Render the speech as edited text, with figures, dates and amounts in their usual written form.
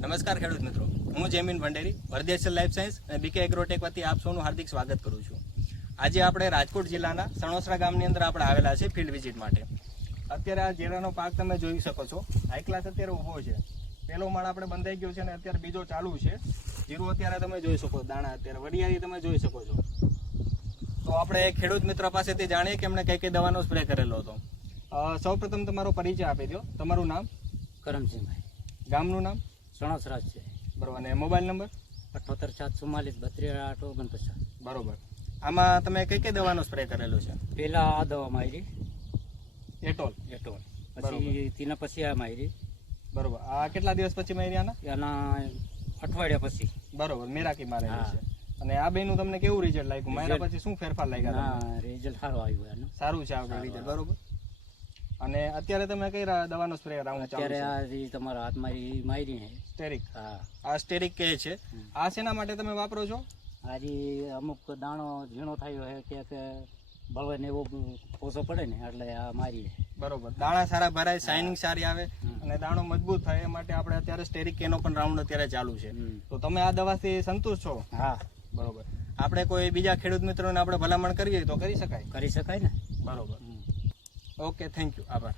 નમસ્કાર ખેડૂત મિત્રો, હું જયમીન ભંડેરી વર્ધેશ્વર લાઈફ સાયન્સ અને બીકે એગ્રોટેક વતી આપ સૌનું હાર્દિક સ્વાગત કરું છું. આજે આપણે રાજકોટ જિલ્લાના સણોસરા ગામની અંદર આપણે આવેલા છે ફિલ્ડ વિઝિટ માટે. અત્યારે આ જીરાનો પાક તમે જોઈ શકો છો, હાઈ ક્લાસ અત્યારે ઊભો છે. પહેલો માળ આપણે બંધાઈ ગયો છે અને અત્યારે બીજો ચાલુ છે. જીરું અત્યારે તમે જોઈ શકો, દાણા અત્યારે વડિયાળી તમે જોઈ શકો છો. તો આપણે ખેડૂત મિત્ર પાસેથી જાણીએ કે એમણે કઈ કઈ દવાનો સ્પ્રે કરેલો હતો. સૌપ્રથમ તમારો પરિચય આપી દો. તમારું નામ? કરમસિંહભાઈ. ગામનું નામ? સણોસરા છે. બરોબર. અને મોબાઈલ નંબર? 78 744 32 849. બરોબર. આમાં તમે કઈ કઈ દવાનો સ્પ્રે કરેલો છે? પેલા આ દવા મારી એટોલ. પછી તેના પછી આ મારી. બરોબર. આ કેટલા દિવસ પછી મારી આના? એના અઠવાડિયા પછી. બરોબર. મેરાકી મારેલી છે. અને આ બેનું તમને કેવું રિઝલ્ટ લાગ્યું? માર્યા પછી શું ફેરફાર લાગ્યા? હા, રિઝલ્ટ સારું આવ્યું એનું. સારું છે આ રિઝલ્ટ. બરોબર. અને અત્યારે તમે કઈ દવાનો સ્પ્રે રાઉન્ડ ચાલુ અત્યારે છે? આ જે તમારા હાથમાં મારી છે સ્ટેરિક. હા, આ સ્ટેરિક કહે છે. આ શેના માટે તમે વાપરો છો? આજે અમુક દાણો ઝીણો થયો છે કે બળવાને એવો ઓછો પડે ને એટલે આ મારી છે. બરોબર. દાણા સારા ભરાય, શાઇનિંગ સારી આવે અને દાણો મજબૂત થાય એ માટે આપણે અત્યારે સ્ટેરિક કેનો પણ રાઉન્ડ અત્યારે ચાલુ છે. તો તમે આ દવાથી સંતુષ્ટ છો? હા. બરોબર. આપણે કોઈ બીજા ખેડૂત મિત્રોને આપણે ભલામણ કરીએ તો કરી શકાય? કરી શકાય ને. બરોબર. Okay, thank you. આભાર.